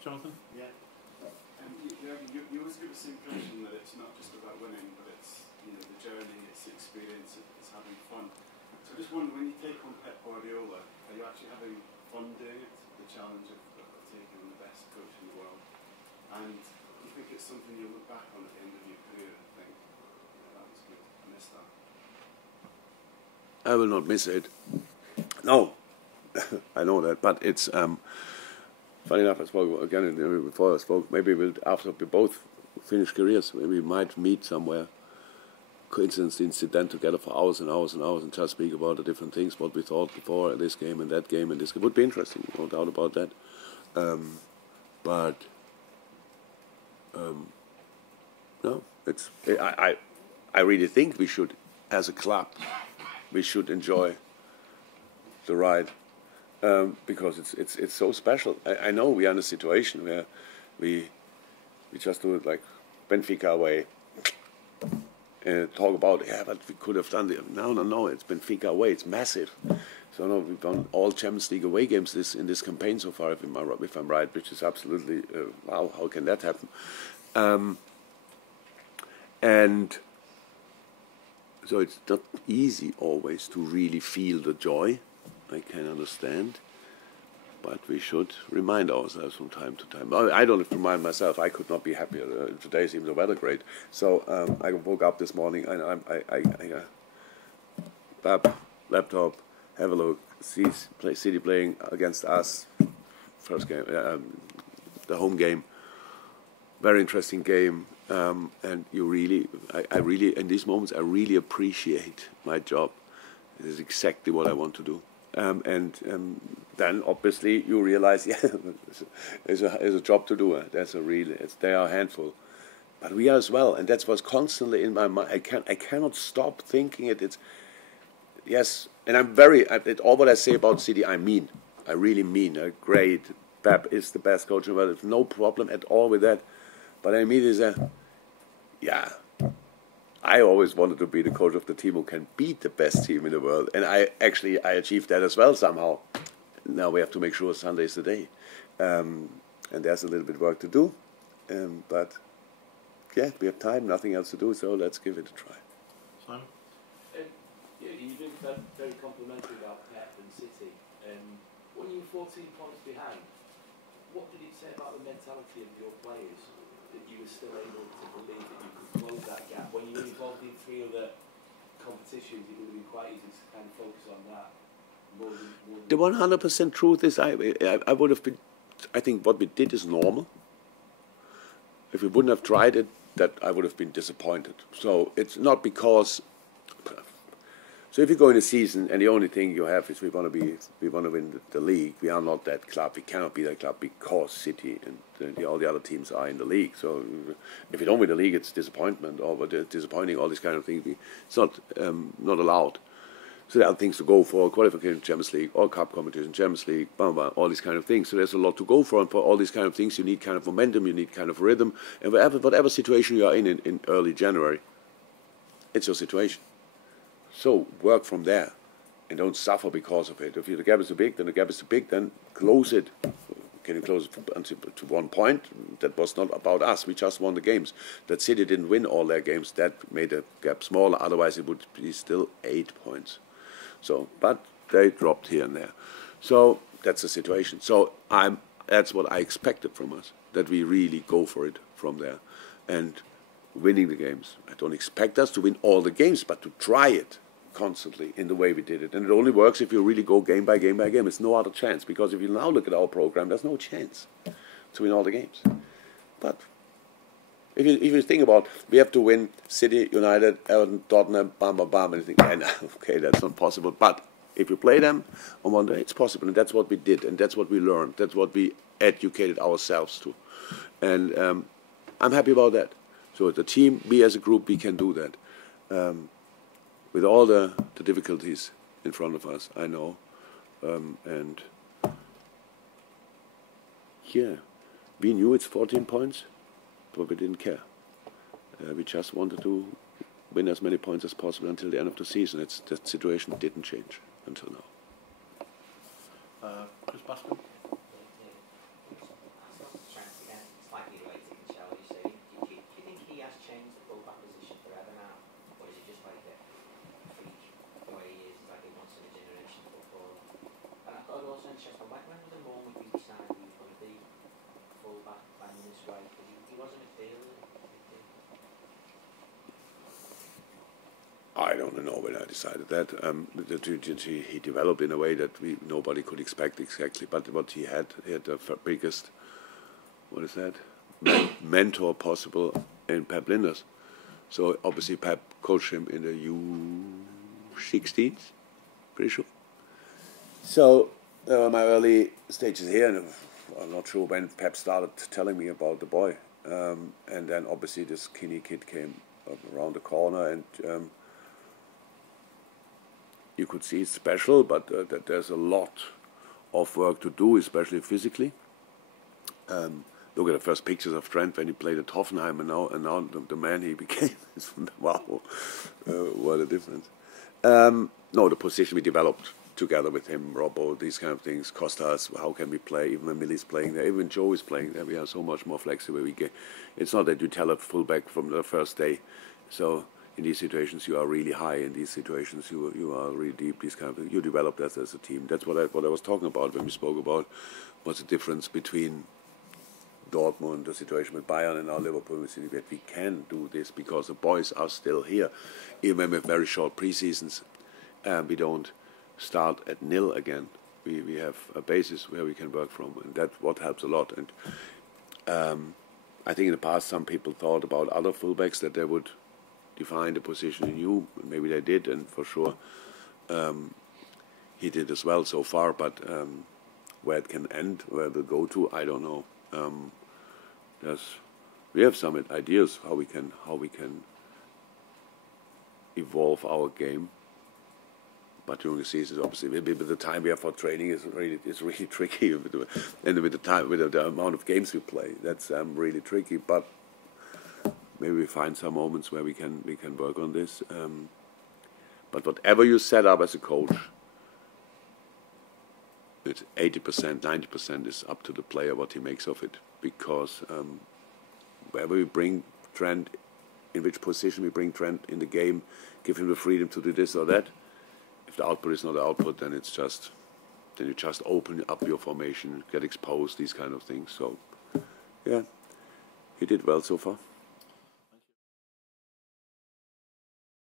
Jonathan? Yeah. You always give us the impression that it's not just about winning, but it's the journey, it's the experience, it's having fun. So I just wonder, when you take on Pep Guardiola, are you actually having fun doing it? The challenge of taking on the best coach in the world, and do you think it's something you'll look back on at the end of your career and think, that was good, I missed that? I will not miss it. No, I know that, but it's funny enough. I spoke again before I spoke. Maybe after we both finish careers, we might meet somewhere, coincidence, incident, together for hours and hours and hours, and just speak about the different things, what we thought before this game and that game and this game. Would be interesting, no doubt about that. But no, it's I really think we should, as a club, we should enjoy the ride, because it's so special. I know we are in a situation where we just do it like Benfica away, and talk about, but we could have done it. No, it's Benfica away. It's massive. So no, we've done all Champions League away games in this campaign so far, if I'm right, which is absolutely wow. How can that happen? And so it's not easy always to really feel the joy. I can understand, but we should remind ourselves from time to time. I don't have to remind myself. I could not be happier. Today seems the weather great. So I woke up this morning and I laptop, have a look, see City playing against us. First game, the home game. Very interesting game. And you really, I really, in these moments, I really appreciate my job. It is exactly what I want to do. And then obviously you realize, there's a job to do. They are a handful, but we are as well, and that's what's constantly in my mind. I cannot stop thinking it. It's yes, and all what I say about City, I really mean. Great, Pep is the best coach in the world. There's no problem at all with that. But I mean is I always wanted to be the coach of the team who can beat the best team in the world. And I achieved that as well somehow. Now we have to make sure Sunday is the day. And there's a little bit of work to do. But yeah, we have time, nothing else to do, so let's give it a try. Simon? You've been very complimentary about Pep and City. When you were 14 points behind, what did it say about the mentality of your players that you were still able to believe that you could close that gap? When you were involved in 3 other competitions, it would have been quite easy to kind of focus on that more than the 100% truth is I would have been, I think what we did is normal. If we wouldn't have tried it, that I would have been disappointed. So it's not because. So if you go in a season and the only thing you have is we want to win the league, we are not that club. We cannot be that club because City and all the other teams are in the league. So if you don't win the league, it's disappointment or disappointing. All these kind of things. It's not allowed. So there are things to go for: qualification, Champions League, or cup competition, Champions League, all these kind of things. So there's a lot to go for, and for all these kind of things, you need kind of momentum, you need kind of rhythm, and whatever situation you are in early January, it's your situation. So work from there, and don't suffer because of it. If the gap is too big, then the gap is too big. Then close it. Can you close it until to 1 point? That was not about us. We just won the games. That City didn't win all their games. That made the gap smaller. Otherwise, it would be still 8 points. So, but they dropped here and there. So that's the situation. So that's what I expected from us. That we really go for it from there, and winning the games. I don't expect us to win all the games, but to try it constantly in the way we did it. And it only works if you really go game by game by game. There's no other chance, because if you now look at our program, there's no chance to win all the games. But if you think about, we have to win City, United, Everton, Tottenham, bam, and you think, okay, that's not possible. But if you play them on one day, it's possible. And that's what we did, and that's what we learned. That's what we educated ourselves to. And I'm happy about that. So the team, we as a group, we can do that. With all the difficulties in front of us, I know. And yeah, we knew it's 14 points, but we didn't care. We just wanted to win as many points as possible until the end of the season. That situation didn't change until now. Chris Baskin? don't know when I decided that. He developed in a way that nobody could expect exactly. But what he had the biggest, what is that, mentor possible in Pep Linders. So obviously Pep coached him in the U16s, pretty sure. So my early stages here, and I'm not sure when Pep started telling me about the boy. And then obviously this skinny kid came around the corner, and you could see it's special, but that there's a lot of work to do, especially physically. Look at the first pictures of Trent when he played at Hoffenheim, and now the man he became. Wow, what a difference. No, the position we developed together with him, Robbo, these kind of things, Costas, how can we play, even when Millie's playing there, even Joe is playing there, we are so much more flexible. It's not that you tell a fullback from the first day, so in these situations you are really high, in these situations you are really deep, these kind of things. You develop that as a team. That's what I was talking about when we spoke about what's the difference between Dortmund, the situation with Bayern, and now Liverpool. We see that we can do this because the boys are still here. Even when we have very short pre-seasons, we don't start at nil again. We have a basis where we can work from, and that's what helps a lot. And I think in the past some people thought about other fullbacks that they would define the position in you. Maybe they did, and for sure he did as well so far. But where it can end, where it will go to, I don't know. We have some ideas how we can evolve our game. But during the season, obviously, with the time we have for training is really tricky, and with the amount of games we play, that's really tricky. But maybe we find some moments where we can work on this. But whatever you set up as a coach, it's 80%, 90% is up to the player what he makes of it. Because wherever we bring Trent, in which position we bring Trent in the game, give him the freedom to do this or that. If the output is not the output, then you just open up your formation, get exposed, these kind of things. So, yeah, he did well so far.